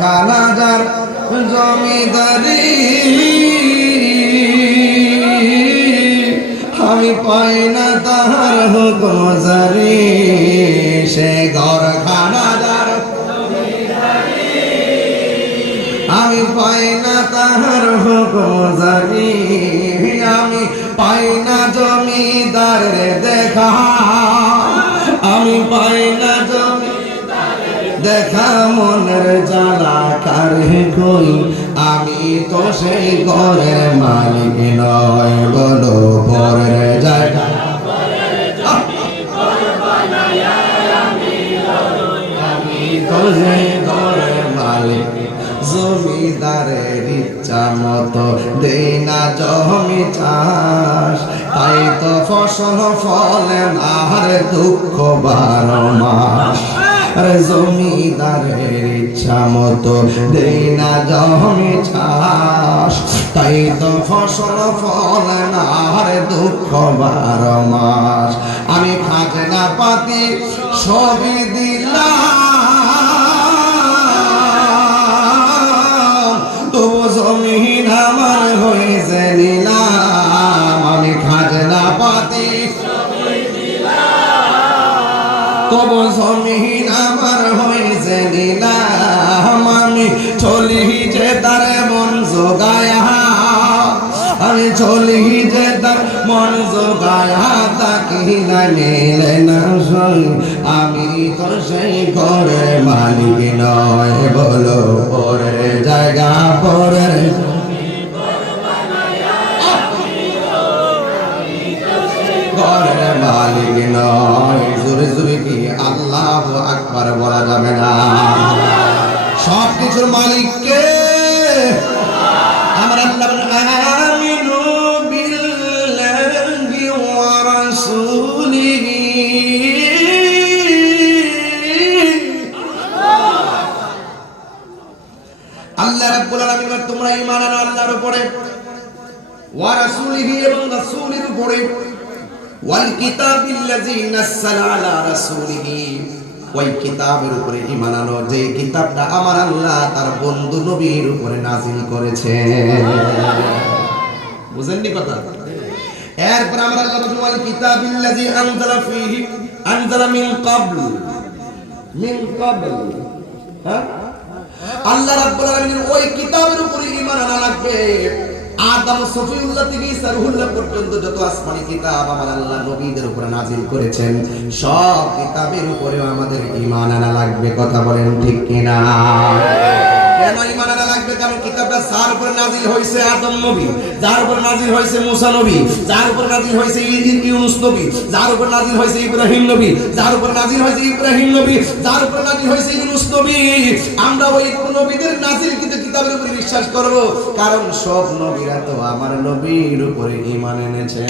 খানা জমিদারি। আমি পাই না তাহার হুকুম জারি। সে ঘর খানা যার আমি পাই না তাহার হুকুম জানি আমি পাই না জমিদার দেখা। আমি পাই দেখা মনের জ্বালা কার কই? আমি তো সেই ঘরের মালিক নয় বলো পরের জায়গা। জমিদারের ইচ্ছা মতো দেই না জমি চাষ। তাই তো ফসল ফলে না দুঃখ বারো মাস। আরে জমিদারের ইচ্ছা মতো দেই না জমি চাষ। তাই তো ফসল ফলে দুঃখ বারো মাস। আমি খাজনা পাতি সবই দিলাম। তবু জমিন আমার হয়েছে নিলাম। আমি খাজনা পাতি তবু জমিন আমার হয়েছে নিলাম আমি চলি যে তার মন জোগায়া। আমি চলি যে তার মন জোগায়া, তাকি না মেলে না সই। আমি তো সেই ঘরে মালিক নয়, বলো পরে জায়গা পরে ঘরের মালিক নয়। জোরে জোরে কি আল্লাহ আকবার বলা যাবে না? সব কিছুর মালিককে আমার তোমরা আনো আল্লাহর উপরে, ওয়া রাসূলিহি এবং রাসূলের উপরে। ওয়াল কিতাবিল্লাযী রাসূলিহি। ওই কিতাবের উপরে মিন মিন ক্বাবল হ্যাঁ? আল্লাহ ওই কিতাবের উপরে ঈমান আনা লাগবে। আদম সফিউল্লাহ থেকে সারহুল্লাহ পর্যন্ত যত আসমানি কিতাব আমার আল্লাহ নবীদের উপরে নাজিল করেছেন, সব কিতাবের উপরেও আমাদের ঈমান আনা লাগবে, কথা বলেন ঠিক কিনা? আমরা ওই নবীদের কিন্তু বিশ্বাস করব, কারণ সব নবীরা তো আমার নবীর উপরে ঈমান এনেছে।